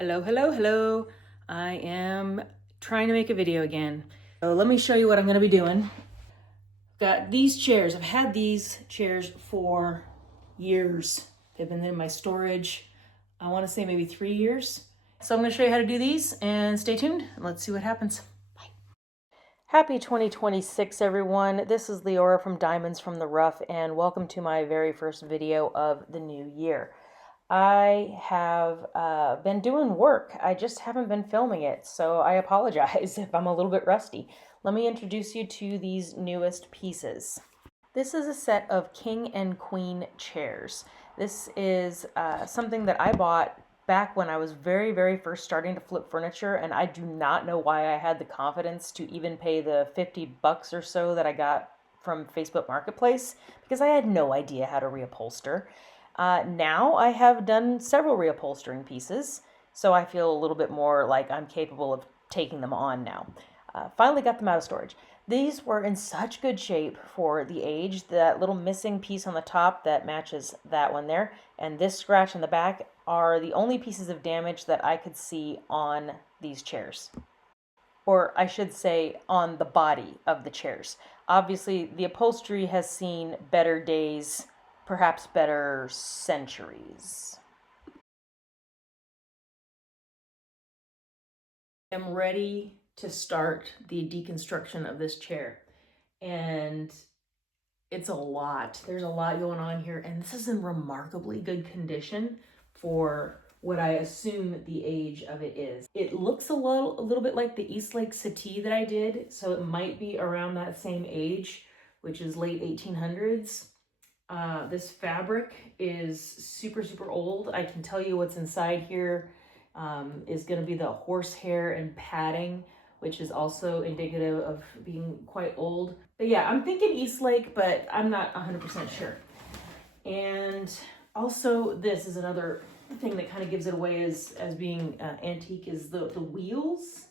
Hello, hello, hello. I am trying to make a video again. So let me show you what I'm gonna be doing. Got these chairs. I've had these chairs for years. They've been in my storage, I wanna say maybe 3 years. So I'm gonna show you how to do these and stay tuned and let's see what happens. Bye. Happy 2026, everyone. This is Leora from Diamonds from the Rough and welcome to my very first video of the new year. I have been doing work. I just haven't been filming it, so I apologize if I'm a little bit rusty. Let me introduce you to these newest pieces. This is a set of king and queen chairs. This is something that I bought back when I was very first starting to flip furniture, and I do not know why I had the confidence to even pay the 50 bucks or so that I got from Facebook Marketplace, because I had no idea how to reupholster. Now I have done several reupholstering pieces, so I feel a little bit more like I'm capable of taking them on now. Finally got them out of storage. These were in such good shape for the age. That little missing piece on the top that matches that one there, and this scratch in the back are the only pieces of damage that I could see on these chairs. Or I should say on the body of the chairs. Obviously, the upholstery has seen better days, perhaps better centuries. I'm ready to start the deconstruction of this chair. And it's a lot. There's a lot going on here. And this is in remarkably good condition for what I assume the age of it is. It looks a little bit like the Eastlake settee that I did. So it might be around that same age, which is late 1800s. This fabric is super old. I can tell you what's inside here is going to be the horsehair and padding, which is also indicative of being quite old. But yeah, I'm thinking Eastlake, but I'm not 100% sure. And also this is another thing that kind of gives it away as being antique, is the wheels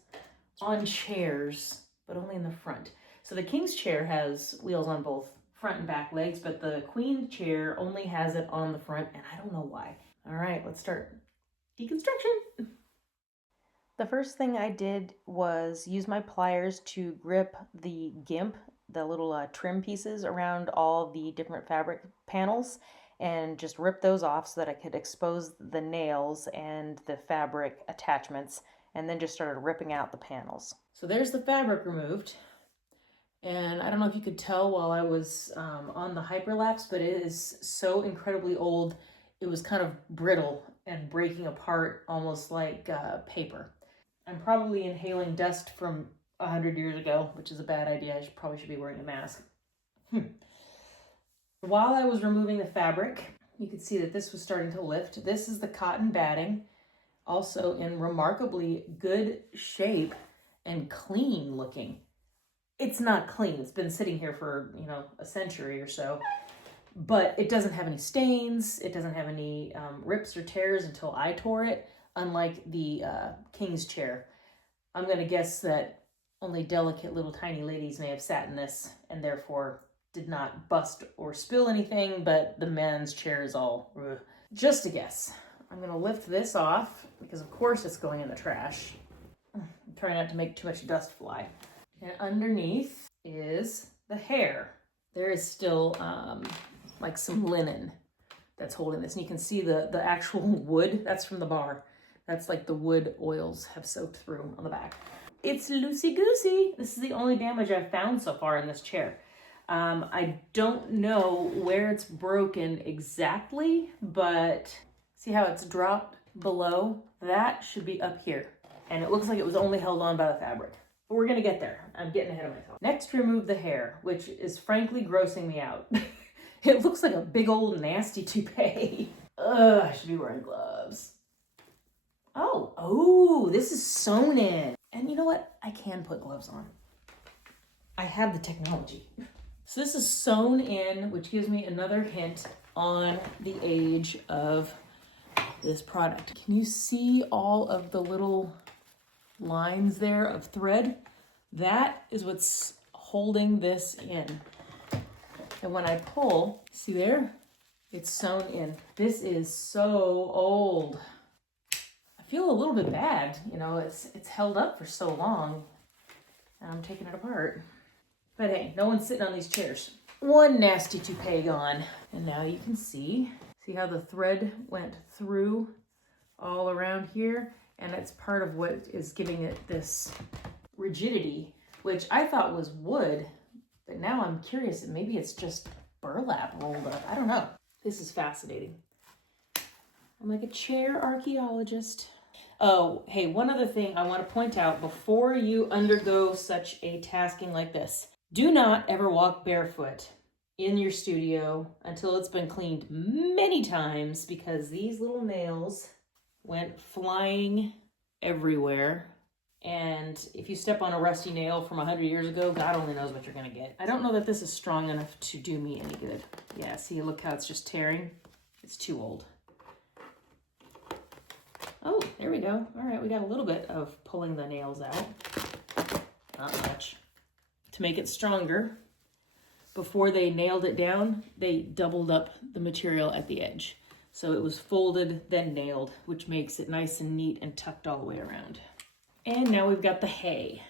on chairs, but only in the front. So the king's chair has wheels on both front and back legs, but the queen chair only has it on the front, and I don't know why. All right, let's start deconstruction. The first thing I did was use my pliers to grip the gimp, the little trim pieces around all the different fabric panels, and just rip those off so that I could expose the nails and the fabric attachments, and then just started ripping out the panels. So there's the fabric removed. And I don't know if you could tell while I was on the hyperlapse, but it is so incredibly old. It was kind of brittle and breaking apart almost like paper. I'm probably inhaling dust from 100 years ago, which is a bad idea. I probably should be wearing a mask. While I was removing the fabric, you could see that this was starting to lift. This is the cotton batting, also in remarkably good shape and clean looking. It's not clean. It's been sitting here for, a century or so, but it doesn't have any stains. It doesn't have any rips or tears until I tore it, unlike the king's chair. I'm going to guess that only delicate little tiny ladies may have sat in this and therefore did not bust or spill anything, but the men's chair is all ugh. Just a guess. I'm going to lift this off because of course it's going in the trash. I'm trying not to make too much dust fly. And underneath is the hair. There is still like some linen that's holding this. And you can see the actual wood. That's from the bar. That's like the wood oils have soaked through on the back. It's loosey-goosey. This is the only damage I've found so far in this chair. I don't know where it's broken exactly, but see how it's dropped below? That should be up here. And it looks like it was only held on by the fabric. But we're gonna get there. I'm getting ahead of myself. Next, remove the hair, which is frankly grossing me out. It looks like a big old nasty toupee. Ugh, I should be wearing gloves. Oh, this is sewn in. And you know what? I can put gloves on. I have the technology. So this is sewn in, which gives me another hint on the age of this product. Can you see all of the little lines there of thread? That is what's holding this in. And when I pull, see there? It's sewn in. This is so old. I feel a little bit bad. You know, it's held up for so long and I'm taking it apart. But hey, no one's sitting on these chairs. One nasty toupee gone. And now you can see how the thread went through all around here, and it's part of what is giving it this rigidity, which I thought was wood, but now I'm curious, maybe it's just burlap rolled up. I don't know. This is fascinating. I'm like a chair archaeologist. Oh, hey, one other thing I want to point out before you undergo such a tasking like this. Do not ever walk barefoot in your studio until it's been cleaned many times, because these little nails went flying everywhere. And if you step on a rusty nail from 100 years ago, God only knows what you're gonna get. I don't know that this is strong enough to do me any good. Yeah, see, look how it's just tearing. It's too old. Oh, there we go. All right, we got a little bit of pulling the nails out. Not much. To make it stronger, before they nailed it down, they doubled up the material at the edge. So it was folded, then nailed, which makes it nice and neat and tucked all the way around. And now we've got the hay.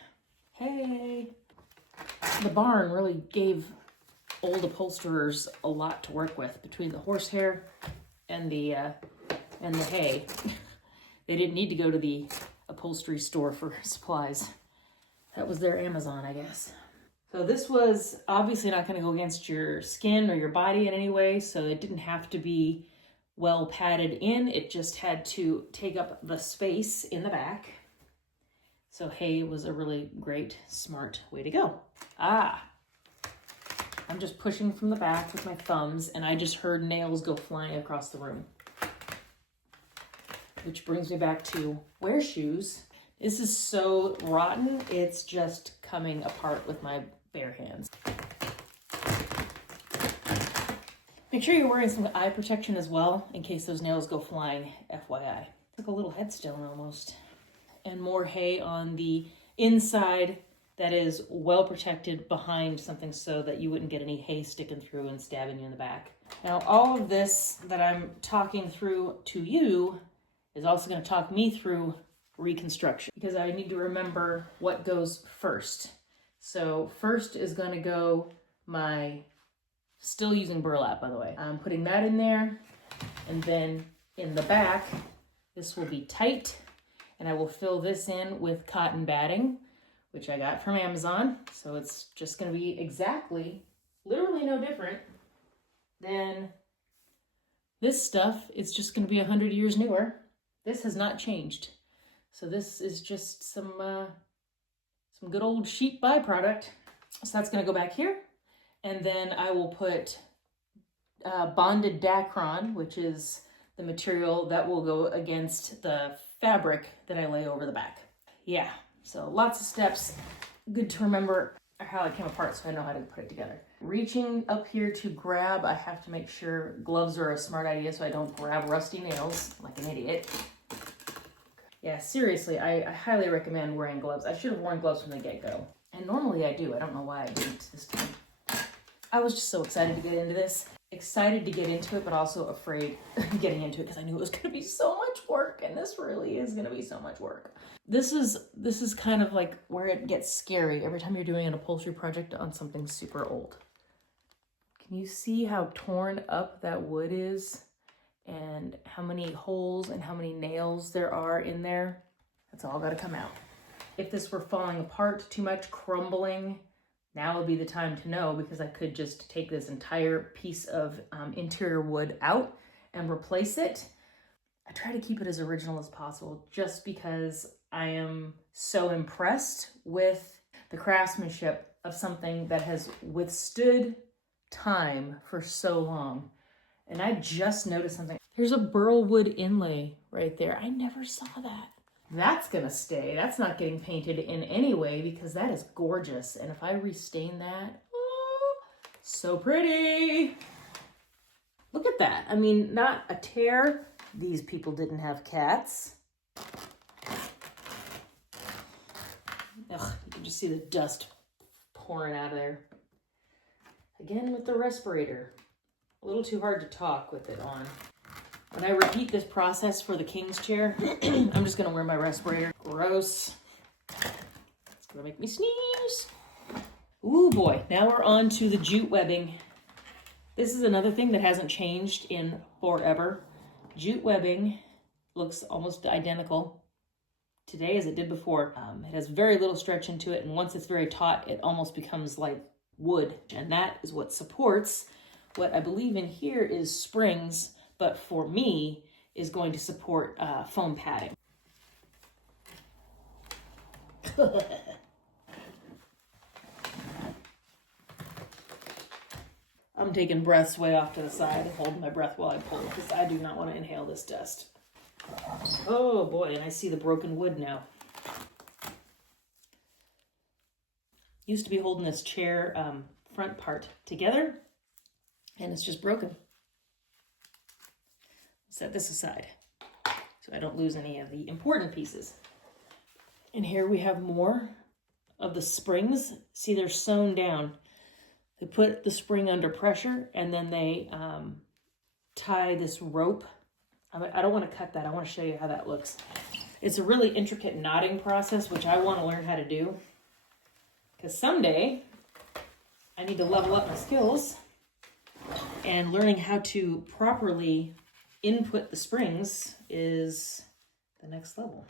Hay! The barn really gave old upholsterers a lot to work with between the horsehair and the hay. They didn't need to go to the upholstery store for supplies. That was their Amazon, I guess. So this was obviously not going to go against your skin or your body in any way, so it didn't have to be well padded in. It just had to take up the space in the back. So hay was a really great, smart way to go. I'm just pushing from the back with my thumbs, and I just heard nails go flying across the room. Which brings me back to wear shoes. This is so rotten, it's just coming apart with my bare hands. Make sure you're wearing some eye protection as well, in case those nails go flying, FYI. It's like a little headstone almost. And more hay on the inside that is well protected behind something so that you wouldn't get any hay sticking through and stabbing you in the back. Now, all of this that I'm talking through to you is also going to talk me through reconstruction, because I need to remember what goes first. So first is going to go my, still using burlap, by the way. I'm putting that in there, and then in the back, this will be tight, and I will fill this in with cotton batting, which I got from Amazon. So it's just going to be exactly, literally no different than this stuff. It's just going to be 100 years newer. This has not changed. So this is just some good old sheep byproduct. So that's going to go back here. And then I will put bonded Dacron, which is the material that will go against the fabric that I lay over the back. Yeah, so lots of steps. Good to remember how it came apart so I know how to put it together. Reaching up here to grab, I have to make sure gloves are a smart idea so I don't grab rusty nails like an idiot. Yeah, seriously, I highly recommend wearing gloves. I should have worn gloves from the get-go. And normally I do. I don't know why I didn't this time. I was just so excited to get into this. Excited to get into it, but also afraid getting into it because I knew it was going to be so much work, and this really is going to be so much work. This is kind of like where it gets scary every time you're doing an upholstery project on something super old. Can you see how torn up that wood is? And how many holes and how many nails there are in there? That's all got to come out. If this were falling apart too much, crumbling, now would be the time to know, because I could just take this entire piece of interior wood out and replace it. I try to keep it as original as possible just because I am so impressed with the craftsmanship of something that has withstood time for so long. And I just noticed something. Here's a burl wood inlay right there. I never saw that. That's gonna stay. That's not getting painted in any way because that is gorgeous. And if I restain that, oh, so pretty. Look at that. I mean, not a tear. These people didn't have cats. Ugh, you can just see the dust pouring out of there. Again with the respirator. A little too hard to talk with it on. When I repeat this process for the king's chair, I'm just gonna wear my respirator. Gross. It's gonna make me sneeze. Ooh boy, now we're on to the jute webbing. This is another thing that hasn't changed in forever. Jute webbing looks almost identical today as it did before. It has very little stretch into it, and once it's very taut, it almost becomes like wood. And that is what supports what I believe in here is springs, but for me is going to support foam padding. I'm taking breaths way off to the side and holding my breath while I pull because I do not want to inhale this dust. Oh boy, and I see the broken wood now. Used to be holding this chair front part together, and it's just broken. Set this aside so I don't lose any of the important pieces. And here we have more of the springs. See, they're sewn down. They put the spring under pressure, and then they tie this rope. I don't want to cut that. I want to show you how that looks. It's a really intricate knotting process, which I want to learn how to do. Because someday I need to level up my skills, and learning how to properly input the springs is the next level.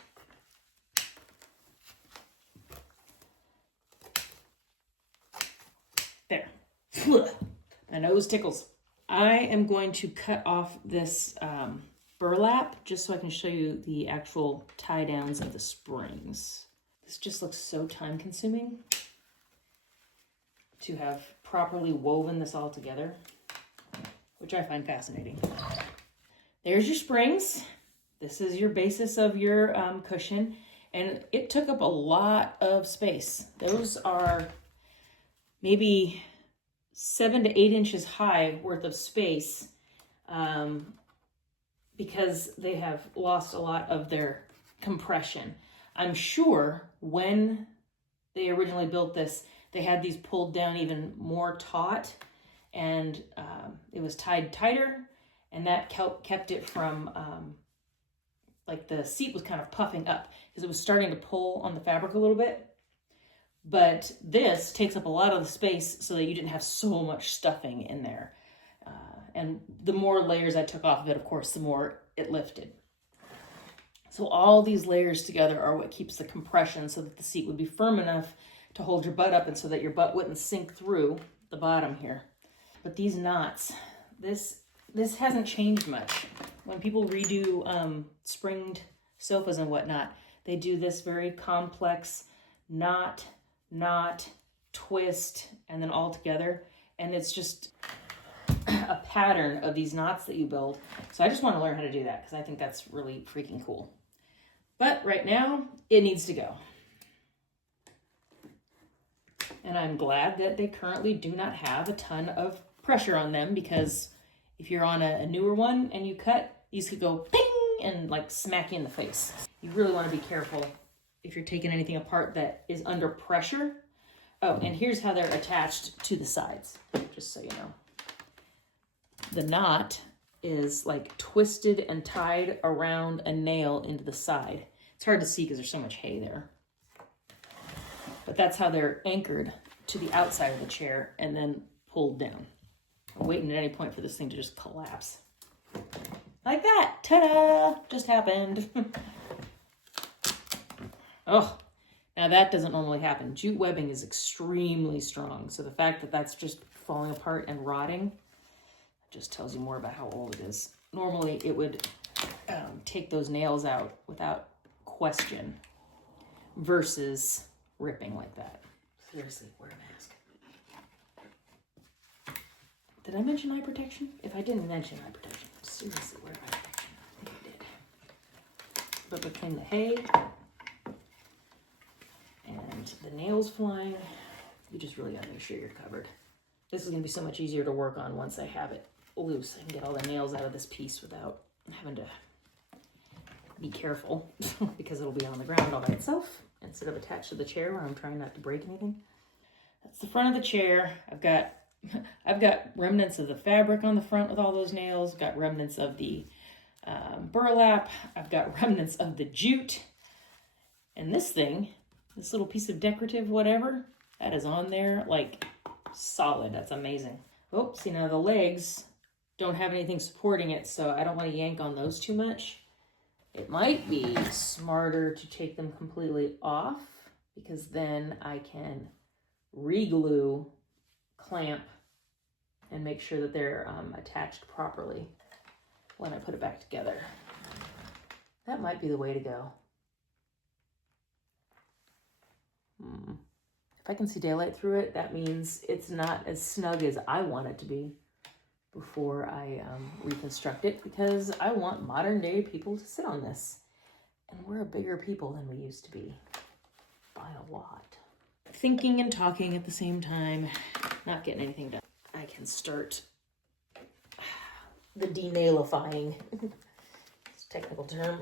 There. My nose tickles. I am going to cut off this burlap just so I can show you the actual tie downs of the springs. This just looks so time consuming to have properly woven this all together, which I find fascinating. There's your springs. This is your basis of your cushion, and it took up a lot of space. Those are maybe 7 to 8 inches high worth of space because they have lost a lot of their compression. I'm sure when they originally built this, they had these pulled down even more taut, and it was tied tighter, and that kept it from, like the seat was kind of puffing up because it was starting to pull on the fabric a little bit. But this takes up a lot of the space so that you didn't have so much stuffing in there. And the more layers I took off of it, of course, the more it lifted. So all these layers together are what keeps the compression so that the seat would be firm enough to hold your butt up and so that your butt wouldn't sink through the bottom here. But these knots, this hasn't changed much. When people redo springed sofas and whatnot, they do this very complex knot, twist, and then all together. And it's just a pattern of these knots that you build. So I just want to learn how to do that because I think that's really freaking cool. But right now, it needs to go. And I'm glad that they currently do not have a ton of pressure on them, because if you're on a newer one and you cut, these could go ping and like smack you in the face. You really want to be careful if you're taking anything apart that is under pressure. Oh, and here's how they're attached to the sides, just so you know. The knot is like twisted and tied around a nail into the side. It's hard to see because there's so much hay there. But that's how they're anchored to the outside of the chair and then pulled down. I'm waiting at any point for this thing to just collapse. Like that. Ta-da! Just happened. Oh, now that doesn't normally happen. Jute webbing is extremely strong. So the fact that that's just falling apart and rotting just tells you more about how old it is. Normally it would take those nails out without question versus ripping like that. Seriously, wear a mask. Did I mention eye protection? If I didn't mention eye protection, seriously, wear eye protection. I think I did. But between the hay and the nails flying, you just really gotta make sure you're covered. This is gonna be so much easier to work on once I have it loose. I can get all the nails out of this piece without having to be careful because it'll be on the ground all by itself instead of attached to the chair where I'm trying not to break anything. That's the front of the chair. I've got remnants of the fabric on the front with all those nails. I've got remnants of the burlap. I've got remnants of the jute. And this thing, this little piece of decorative whatever, that is on there like solid. That's amazing. Oh, see now the legs don't have anything supporting it, so I don't want to yank on those too much. It might be smarter to take them completely off, because then I can re-glue, clamp, and make sure that they're attached properly when I put it back together. That might be the way to go. If I can see daylight through it, that means it's not as snug as I want it to be before I reconstruct it, because I want modern day people to sit on this. And we're a bigger people than we used to be, by a lot. Thinking and talking at the same time, not getting anything done. I can start the denailifying. It's a technical term.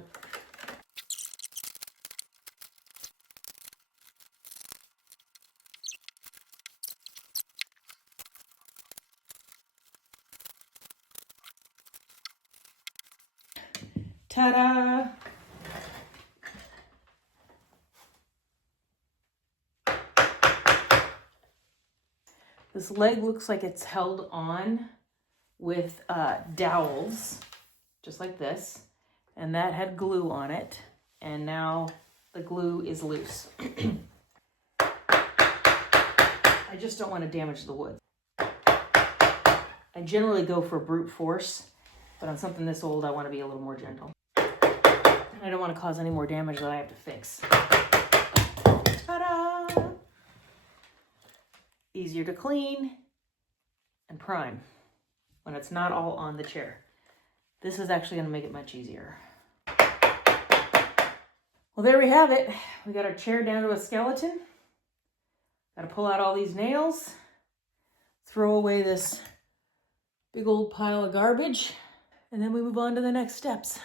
Ta-da! This leg looks like it's held on with dowels, just like this. And that had glue on it. And now the glue is loose. I just don't want to damage the wood. I generally go for brute force, but on something this old, I want to be a little more gentle. And I don't want to cause any more damage that I have to fix. Ta-da! Easier to clean and prime when it's not all on the chair. This is actually going to make it much easier. Well, there we have it. We got our chair down to a skeleton. Got to pull out all these nails, throw away this big old pile of garbage, and then we move on to the next steps.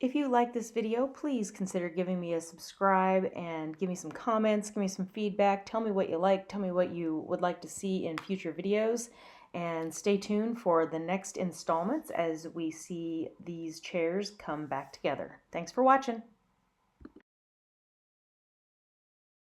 If you like this video, please consider giving me a subscribe and give me some comments, give me some feedback. Tell me what you like, tell me what you would like to see in future videos, and stay tuned for the next installments as we see these chairs come back together. Thanks for watching.